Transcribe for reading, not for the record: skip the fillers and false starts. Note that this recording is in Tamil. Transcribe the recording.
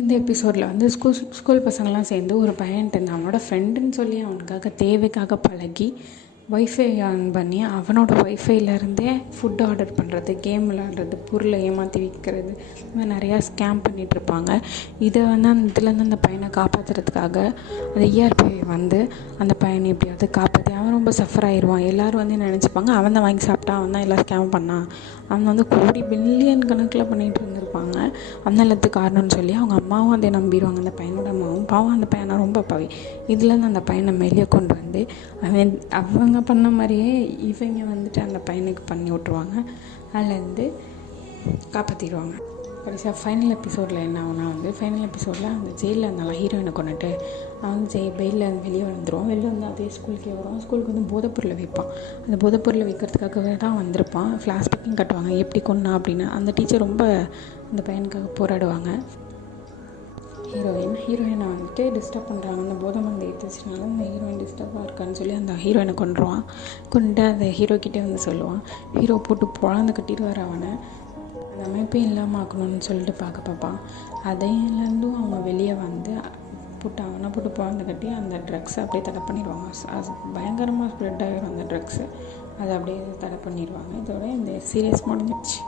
இந்த எபிசோடில் வந்து ஸ்கூல் பசங்கள்லாம் சேர்ந்து ஒரு பையன்ட்டு இந்த அவனோட ஃப்ரெண்டுன்னு சொல்லி அவனுக்காக தேவைக்காக பழகி ஒய்ஃபை ஆன் பண்ணி அவனோட ஒய்ஃபைலேருந்தே ஃபுட் ஆர்டர் பண்ணுறது, கேம் விளாடுறது, பொருளை ஏமாற்றி விற்கிறது, இந்த மாதிரி நிறையா ஸ்கேம் பண்ணிகிட்ருப்பாங்க. இதை வந்து இதுலேருந்து அந்த பையனை காப்பாற்றுறதுக்காக அந்த இஆர்பி வந்து அந்த பையனை எப்படியாவது காப்பாற்றி அவன் ரொம்ப சஃபர் ஆகிடுவான். எல்லோரும் வந்து நினச்சிப்பாங்க அவன் தான் வாங்கி சாப்பிட்டா, அவன் தான் எல்லாம் ஸ்கேம் பண்ணான், அவன் வந்து கோடி பில்லியன் கணக்கில் பண்ணிகிட்டு இருந்திருப்பாங்க, அந்த எல்லாத்துக்கு காரணம்னு சொல்லி அவங்க அம்மாவும் அதை நம்பிடுவாங்க. அந்த பையனோட அம்மாவும் பாவம், அந்த பையனை ரொம்ப பாவி. இதுலேருந்து அந்த பையனை வெளியே கொண்டு வந்து அவங்க பண்ண மாதிரியே இவங்க வந்துட்டு அந்த பையனுக்கு பண்ணி விட்ருவாங்க. அதுலேருந்து காப்பாற்றிடுவாங்க. கடைசியாக ஃபைனல் எபிசோடில் என்ன ஆகுனா வந்து ஃபைனல் எபிசோடில் அந்த ஜெயிலில் இருந்தாலும் ஹீரோயினை கொண்டுட்டு அவன் பெயிலில் வெளியே வந்துடுவான். வெளியே வந்து அதே ஸ்கூலுக்கே வருவான். ஸ்கூலுக்கு வந்து போதைப்பொருளை வைப்பான். அந்த போதைப்பொருளை வைக்கிறதுக்காகவே தான் வந்திருப்பான். ஃப்ளாஷ்பேக்கிங் கட்டுவாங்க எப்படி கொண்டா அப்படின்னு. அந்த டீச்சர் ரொம்ப அந்த பையனுக்காக போராடுவாங்க. ஹீரோயினை வந்துட்டு டிஸ்டர்ப் பண்ணுறாங்க. அந்த போதை மருந்து ஏற்றுச்சுனால அந்த ஹீரோயின் டிஸ்டர்பாக இருக்கான்னு சொல்லி அந்த ஹீரோயினை கொண்டுருவான். கொண்டு அந்த ஹீரோக்கிட்டே வந்து சொல்லுவான். ஹீரோ போட்டு பொழந்து கட்டிடுவார் அவனை. அந்த அமைப்பே இல்லாமல் ஆக்கணும்னு சொல்லிட்டு பார்ப்பான். அதையிலேருந்தும் அவங்க வெளியே வந்து அவனை போட்டு பொழந்து கட்டி அந்த ட்ரக்ஸை அப்படியே தடை பண்ணிடுவாங்க. அது பயங்கரமாக ஸ்ப்ரெட் ஆகிடும் அந்த ட்ரக்ஸு. அதை அப்படியே தடை பண்ணிடுவாங்க. இதோட இந்த சீரியஸ் முடிஞ்சிடுச்சு.